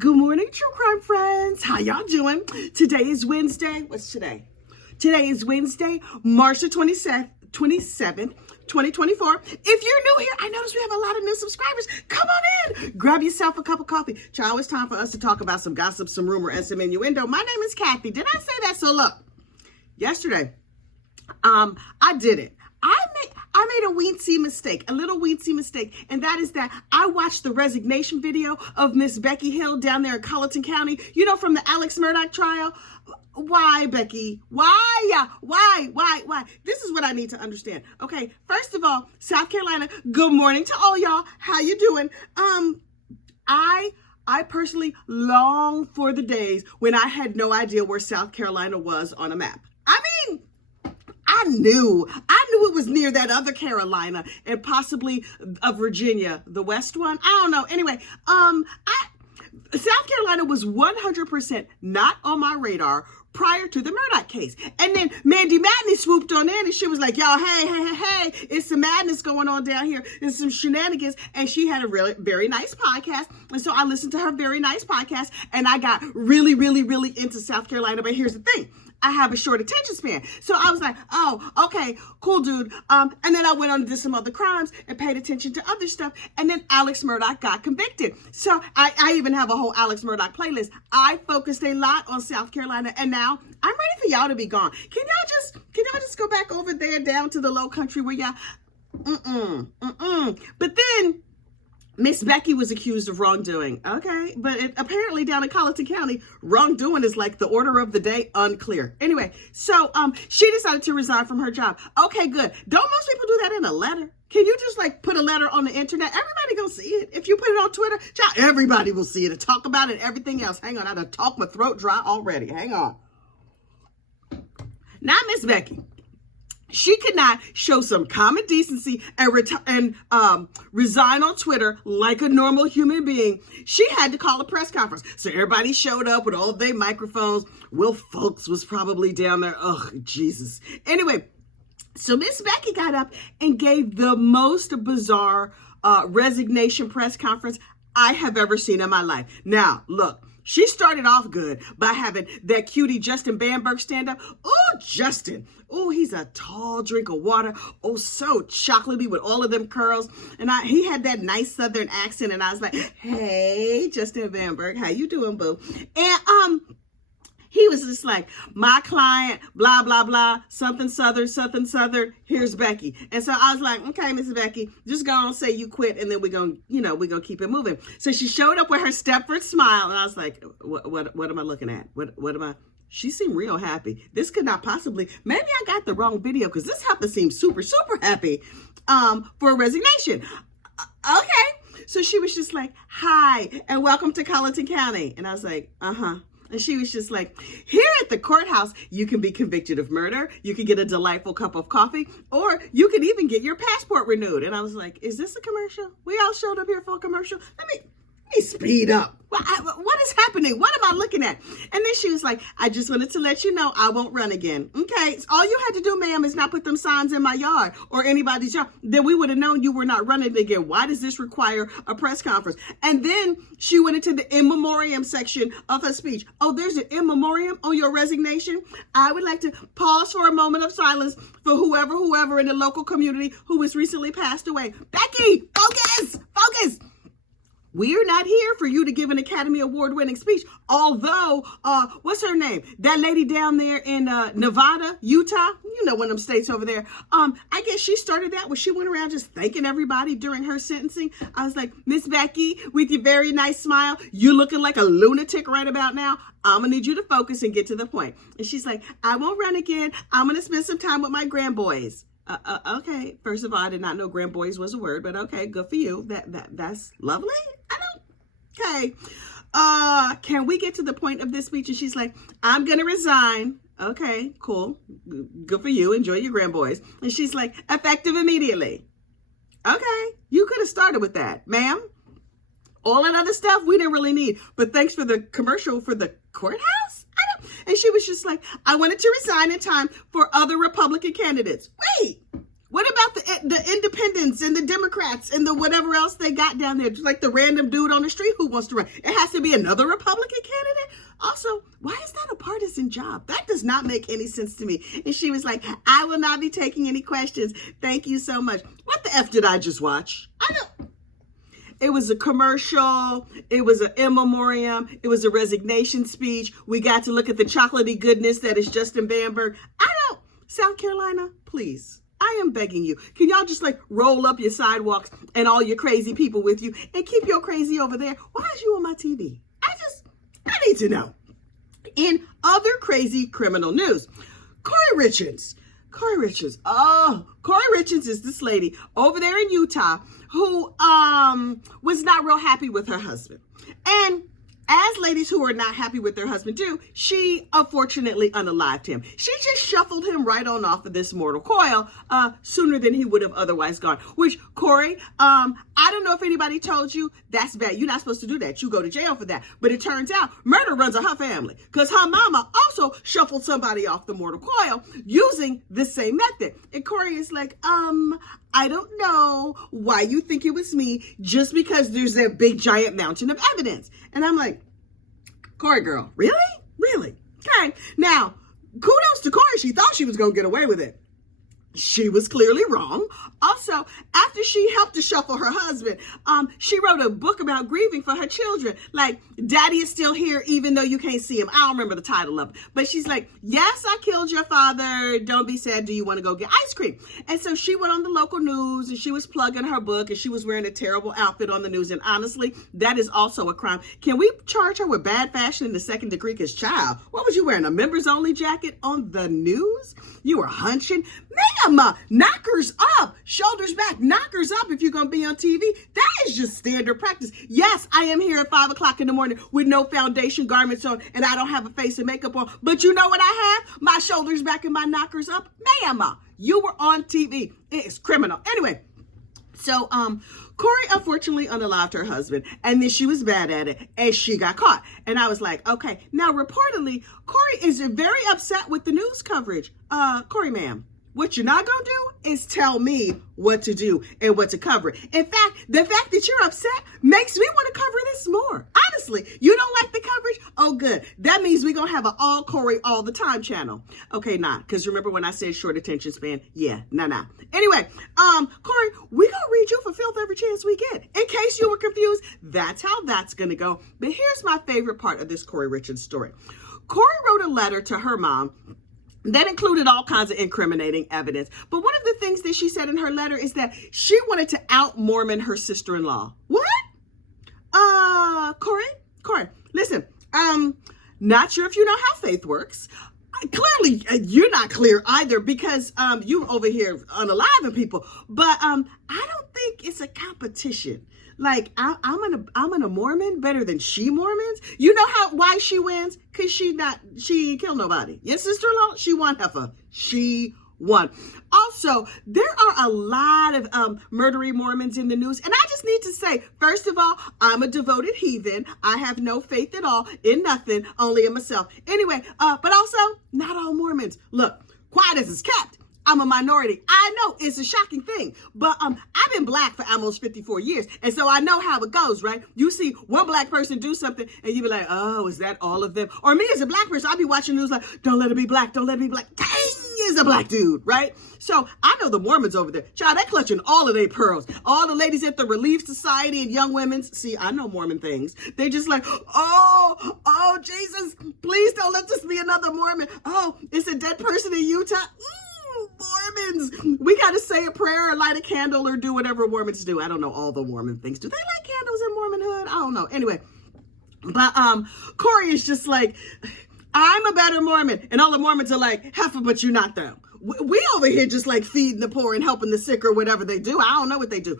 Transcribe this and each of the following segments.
Good morning, true crime friends. How y'all doing? Today is Wednesday. What's today? Today is Wednesday, March the 27th, 2024. If you're new here, I notice we have a lot of new subscribers. Come on in. Grab yourself a cup of coffee. Child, it's time for us to talk about some gossip, some rumor, and some innuendo. My name is Kathy. Did I say that? So look, yesterday, I did it. I made a little weensy mistake, and that is that I watched the resignation video of Miss Becky Hill down there in Colleton County, you know, from the Alex Murdaugh trial. Why, Becky? Why? This is what I need to understand. Okay, first of all, South Carolina, good morning to all y'all. How you doing? I personally long for the days when I had no idea where South Carolina was on a map. I knew it was near that other Carolina and possibly Virginia, the West one. I don't know. Anyway, South Carolina was 100% not on my radar prior to the Murdaugh case. And then Mandy Madney swooped on in and she was like, y'all, hey, it's some madness going on down here. There's some shenanigans. And she had a really, very nice podcast. And so I listened to her very nice podcast and I got really, really, really into South Carolina. But here's the thing. I have a short attention span. So I was like, oh, okay, cool, dude. And then I went on to do some other crimes and paid attention to other stuff. And then Alex Murdaugh got convicted. So I even have a whole Alex Murdaugh playlist. I focused a lot on South Carolina. And now I'm ready for y'all to be gone. Can y'all just go back over there down to the low country where y'all, But then Miss Becky was accused of wrongdoing. Okay, but apparently down in Colleton County, wrongdoing is like the order of the day, unclear. Anyway, so she decided to resign from her job. Okay, good. Don't most people do that in a letter? Can you just like put a letter on the internet? Everybody gonna see it. If you put it on Twitter, child, everybody will see it and talk about it and everything else. Hang on, I done talked my throat dry already. Hang on. Now, Miss Becky, she could not show some common decency and resign on Twitter like a normal human being. She had to call a press conference. So everybody showed up with all their microphones. Will Folks was probably down there. Oh, Jesus. Anyway, so Miss Becky got up and gave the most bizarre resignation press conference I have ever seen in my life. Now, look. She started off good by having that cutie Justin Bamberg stand up. Oh, Justin. Oh, he's a tall drink of water. Oh, so chocolatey with all of them curls. And he had that nice Southern accent. And I was like, hey, Justin Bamberg, how you doing, boo? And he was just like, my client, blah, blah, blah, something Southern, here's Becky. And so I was like, okay, Mrs. Becky, just go on, say you quit, and then we're going to keep it moving. So she showed up with her Stepford smile, and I was like, what am I looking at? What am I? She seemed real happy. This could not possibly, maybe I got the wrong video, because this happened to seem super, super happy for a resignation. Okay. So she was just like, hi, and welcome to Colleton County. And I was like, uh-huh. And she was just like, here at the courthouse, you can be convicted of murder. You can get a delightful cup of coffee, or you can even get your passport renewed. And I was like, is this a commercial? We all showed up here for a commercial. Let me speed up. What is happening? What am I looking at? And then she was like, I just wanted to let you know I won't run again. Okay, so all you had to do, ma'am, is not put them signs in my yard or anybody's yard. Then we would have known you were not running again. Why does this require a press conference? And then she went into the in memoriam section of her speech. Oh, there's an in memoriam on your resignation. I would like to pause for a moment of silence for whoever in the local community who has recently passed away. Becky, focus. We're not here for you to give an Academy Award-winning speech. Although, what's her name? That lady down there in Nevada, Utah, you know, one of them states over there. I guess she started that when she went around just thanking everybody during her sentencing. I was like, Miss Becky, with your very nice smile, you looking like a lunatic right about now. I'm gonna need you to focus and get to the point. And she's like, I won't run again. I'm gonna spend some time with my grandboys. Okay. First of all, I did not know grandboys was a word, but okay, good for you. That's lovely. Okay. Can we get to the point of this speech? And she's like, I'm gonna resign. Okay, cool. Good for you. Enjoy your grandboys. And she's like, effective immediately. Okay. You could have started with that, ma'am. All that other stuff we didn't really need. But thanks for the commercial for the courthouse. And she was just like, I wanted to resign in time for other Republican candidates. Wait, What about the independents and the Democrats and the whatever else they got down there? Just like the random dude on the street who wants to run. It has to be another Republican candidate? Also, why is that a partisan job? That does not make any sense to me. And she was like, I will not be taking any questions. Thank you so much. What the F did I just watch? I don't. It was a commercial. It was an in memoriam. It was a resignation speech. We got to look at the chocolatey goodness that is Justin Bamberg. I don't. South Carolina, please. I am begging you. Can y'all just like roll up your sidewalks and all your crazy people with you and keep your crazy over there? Why is you on my TV? I need to know. In other crazy criminal news, Kouri Richins. Oh, Kouri Richins is this lady over there in Utah who was not real happy with her husband. And as ladies who are not happy with their husband do, she unfortunately unalived him. She just shuffled him right on off of this mortal coil sooner than he would have otherwise gone. Which, Kouri, I don't know if anybody told you, that's bad. You're not supposed to do that. You go to jail for that. But it turns out murder runs in her family because her mama also shuffled somebody off the mortal coil using the same method. And Kouri is like, I don't know why you think it was me just because there's a big giant mountain of evidence. And I'm like, Kouri girl, really? Really? Okay. Now, kudos to Kouri. She thought she was going to get away with it. She was clearly wrong. Also, after she helped to shuffle her husband, she wrote a book about grieving for her children. Like, Daddy is still here even though you can't see him. I don't remember the title of it. But she's like, yes, I killed your father. Don't be sad. Do you want to go get ice cream? And so she went on the local news and she was plugging her book and she was wearing a terrible outfit on the news. And honestly, that is also a crime. Can we charge her with bad fashion in the second degree? Because, child, what was you wearing? A members only jacket on the news? You were hunching? Ma'am, knockers up, shoulders back, knockers up if you're going to be on TV. That is just standard practice. Yes, I am here at 5 o'clock in the morning with no foundation, garments on, and I don't have a face and makeup on. But you know what I have? My shoulders back and my knockers up. Ma'am, you were on TV. It is criminal. Anyway, so Kouri unfortunately unalived her husband, and then she was bad at it, and she got caught. And I was like, okay. Now, reportedly, Kouri is very upset with the news coverage. Kouri, ma'am, what you're not going to do is tell me what to do and what to cover. In fact, the fact that you're upset makes me want to cover this more. Honestly, you don't like the coverage? Oh, good. That means we're going to have an all Kouri all the time channel. Okay, nah, because remember when I said short attention span? Yeah, nah. Anyway, Kouri, we're going to read you for filth every chance we get. In case you were confused, that's how that's going to go. But here's my favorite part of this Kouri Richins story. Kouri wrote a letter to her mom that included all kinds of incriminating evidence. But one of the things that she said in her letter is that she wanted to out Mormon her sister-in-law. What? Kouri, listen, not sure if you know how faith works. Clearly, you're not clear either because you over here unaliving people. But I don't think it's a competition. Like, I'm a Mormon better than she Mormons. You know why she wins? Because she ain't killed nobody. Your sister-in-law, she won heifer. She won. Also, there are a lot of murdery Mormons in the news. And I just need to say, first of all, I'm a devoted heathen. I have no faith at all in nothing, only in myself. Anyway, but also, not all Mormons. Look, quiet as it's kept. I'm a minority. I know it's a shocking thing, but I've been black for almost 54 years, and so I know how it goes, right? You see one black person do something, and you be like, oh, is that all of them? Or me as a black person, I'll be watching news like, don't let it be black, don't let it be black. Dang, is a black dude, right? So I know the Mormons over there. Child, they're clutching all of their pearls. All the ladies at the Relief Society and Young Women's. See, I know Mormon things. They just like, oh, Jesus, please don't let this be another Mormon. Oh, it's a dead person in Utah. Mormons, we got to say a prayer or light a candle or do whatever Mormons do. I don't know all the Mormon things. Do they light candles in Mormonhood? I don't know. Anyway, but Kouri is just like, I'm a better Mormon, and all the Mormons are like, heifer, but you're not though. We over here just like feeding the poor and helping the sick or whatever they do. I don't know what they do.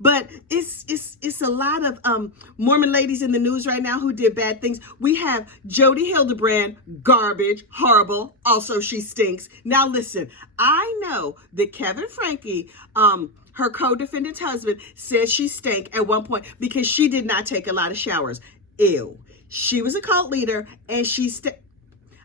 But it's a lot of Mormon ladies in the news right now who did bad things. We have Jody Hildebrand, garbage, horrible. Also, she stinks. Now listen, I know that Kevin Franke, her co-defendant's husband, said she stank at one point because she did not take a lot of showers. Ew. She was a cult leader and she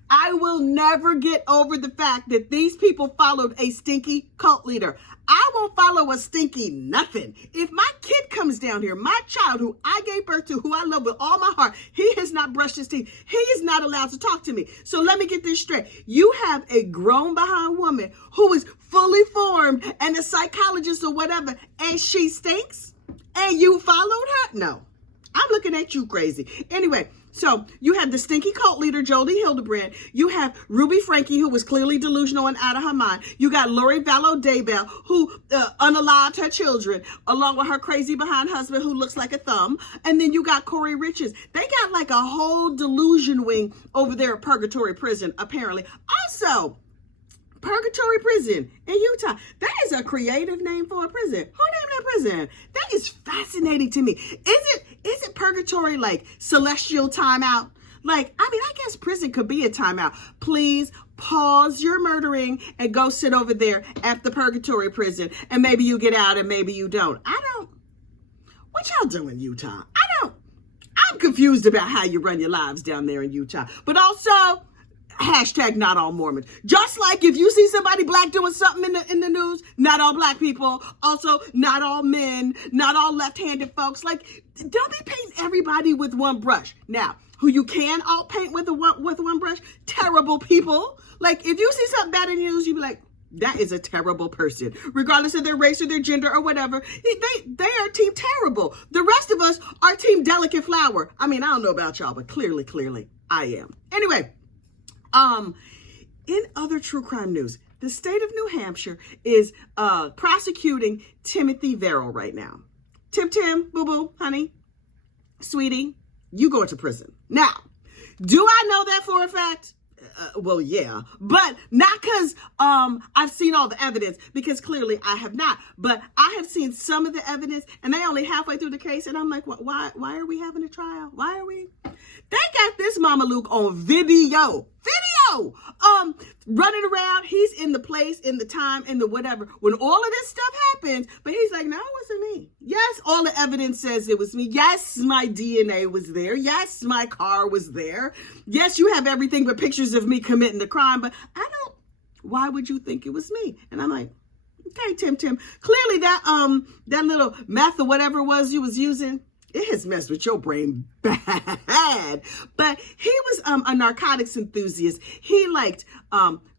I will never get over the fact that these people followed a stinky cult leader. I won't follow a stinky nothing. If my kid comes down here, my child who I gave birth to, who I love with all my heart, he has not brushed his teeth. He is not allowed to talk to me. So let me get this straight. You have a grown behind woman who is fully formed and a psychologist or whatever, and she stinks? And you followed her? No. I'm looking at you crazy. Anyway, so you have the stinky cult leader, Jodie Hildebrand. You have Ruby Frankie, who was clearly delusional and out of her mind. You got Lori Vallow Daybell, who unalived her children, along with her crazy behind husband, who looks like a thumb. And then you got Kouri Richins. They got like a whole delusion wing over there at Purgatory Prison, apparently. Also, Purgatory Prison in Utah. That is a creative name for a prison. Who named that prison? That is fascinating to me. Is it purgatory like celestial timeout? Like, I mean, I guess prison could be a timeout. Please pause your murdering and go sit over there at the Purgatory Prison. And maybe you get out and maybe you don't. What y'all doing in Utah? I'm confused about how you run your lives down there in Utah. But also, hashtag not all Mormons. Just like if you see somebody black doing something in the news, not all black people. Also, not all men, not all left-handed folks. Like, don't be painting everybody with one brush. Now, who you can all paint with one brush? Terrible people. Like, if you see something bad in the news, you be like, that is a terrible person, regardless of their race or their gender or whatever. They are team terrible. The rest of us are team delicate flower. I mean, I don't know about y'all, but clearly I am. Anyway, in other true crime news, the state of New Hampshire is prosecuting Timothy Verrill right now. Tim, boo-boo, honey, sweetie, you go to prison. Now, do I know that for a fact? Well, yeah, but not because I've seen all the evidence, because clearly I have not. But I have seen some of the evidence, and they only halfway through the case, and I'm like, why are we having a trial? Why are we? They got this Mama Luke on video, running around. He's in the place, in the time, in the whatever, when all of this stuff happens, but he's like, no, it wasn't me. Yes, all the evidence says it was me. Yes, my DNA was there. Yes, my car was there. Yes, you have everything but pictures of me committing the crime, but why would you think it was me? And I'm like, okay, Tim, clearly that little meth or whatever it was you was using, it has messed with your brain bad. But he was a narcotics enthusiast. He liked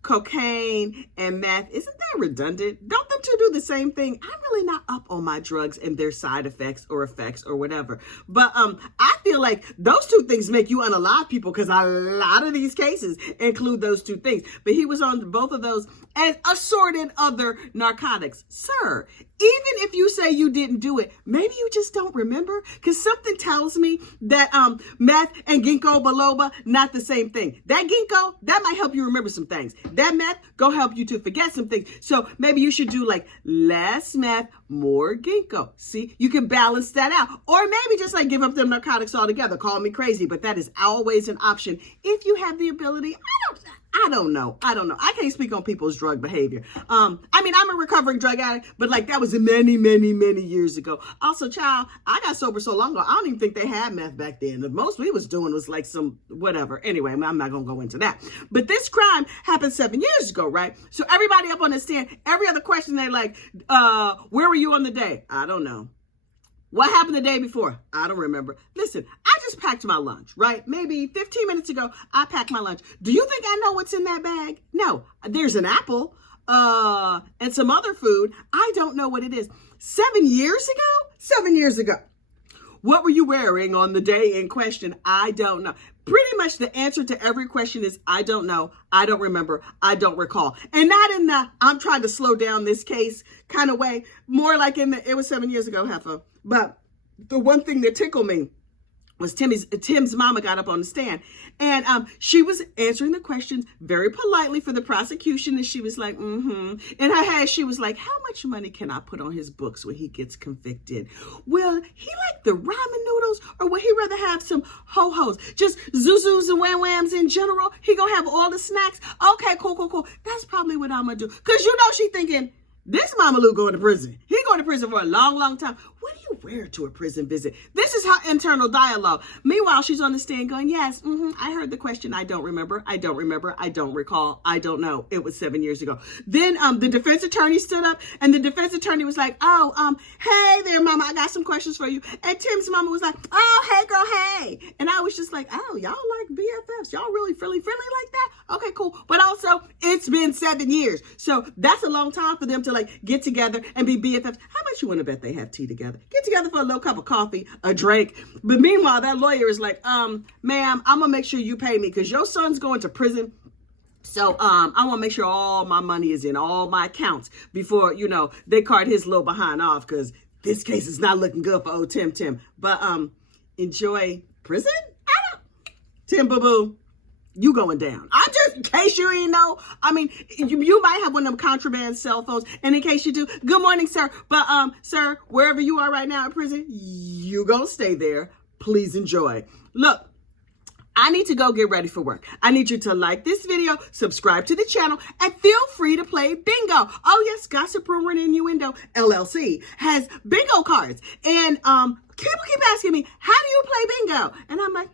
cocaine and meth. Isn't that redundant? Don't them two do the same thing? I'm really not up on my drugs and their side effects or whatever. But I feel like those two things make you unalive people, because a lot of these cases include those two things. But he was on both of those and assorted other narcotics. Sir, even if you say you didn't do it, maybe you just don't remember, because something tells me that meth and ginkgo biloba, not the same thing. That ginkgo, that might help you remember some things. That meth, go help you to forget some things. So maybe you should do like less meth, more ginkgo. See, you can balance that out. Or maybe just like give up them narcotics altogether. Call me crazy, but that is always an option if you have the ability. I don't know. I can't speak on people's drug behavior. I mean, I'm a recovering drug addict, but like that was many years ago. Also, child, I got sober so long ago, I don't even think they had meth back then. The most we was doing was like some whatever. Anyway, I'm not going to go into that. But this crime happened 7 years ago, right? So everybody up on the stand, every other question, they're like, where were you on the day? I don't know. What happened the day before? I don't remember. Listen, I just packed my lunch, right? Maybe 15 minutes ago, I packed my lunch. Do you think I know what's in that bag? No, there's an apple and some other food. I don't know what it is. 7 years ago? 7 years ago. What were you wearing on the day in question? I don't know. Pretty much the answer to every question is, I don't know, I don't remember, I don't recall. And not in the, I'm trying to slow down this case kind of way. More like in the, it was 7 years ago, Heffa. But the one thing that tickled me was Tim's mama got up on the stand, and she was answering the questions very politely for the prosecution, and she was like, In her head, she was like, how much money can I put on his books when he gets convicted? Will he like the ramen noodles, or would he rather have some ho-hos? Just zuzus and wham-whams in general? He gonna have all the snacks? Okay, cool. That's probably what I'm gonna do. Because you know she thinking, This Mama Lou going to prison. He going to prison for a long, long time. What do you wear to a prison visit? This is her internal dialogue. Meanwhile, she's on the stand going, yes, I heard the question. I don't remember. I don't remember. I don't recall. I don't know. It was 7 years ago. Then the defense attorney stood up, and the defense attorney was like, hey there, Mama, I got some questions for you. And Tim's mama was like, oh, hey, girl, hey. And I was just like, oh, y'all like BFFs. Y'all really friendly like that? Okay, cool. But also, it's been 7 years. So that's a long time for them to like get together and be BFFs. How much you want to bet they have tea together? Get together for a little cup of coffee, a drink. But meanwhile, that lawyer is like, ma'am, I'm going to make sure you pay me because your son's going to prison. So I want to make sure all my money is in all my accounts before, they cart his little behind off because this case is not looking good for old Tim. But enjoy prison? Tim Boo-Boo, you going down. I'm just, in case you ain't know, I mean, you might have one of them contraband cell phones. And in case you do, good morning, sir. But, sir, wherever you are right now in prison, you gonna stay there. Please enjoy. Look, I need to go get ready for work. I need you to like this video, subscribe to the channel, and feel free to play bingo. Oh, yes, Gossip, Rumor, and Innuendo LLC has bingo cards. And people keep asking me, how do you play bingo? And I'm like,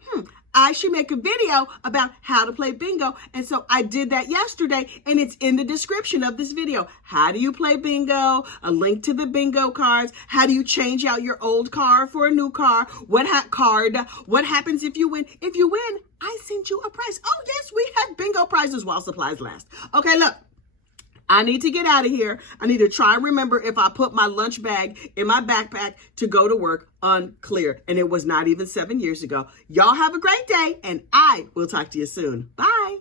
I should make a video about how to play bingo. And so I did that yesterday, and it's in the description of this video. How do you play bingo? A link to the bingo cards. How do you change out your old car for a new car? What happens if you win? If you win, I send you a prize. Oh, yes, we have bingo prizes while supplies last. Okay, look. I need to get out of here. I need to try and remember if I put my lunch bag in my backpack to go to work. Unclear. And it was not even 7 years ago. Y'all have a great day, and I will talk to you soon. Bye.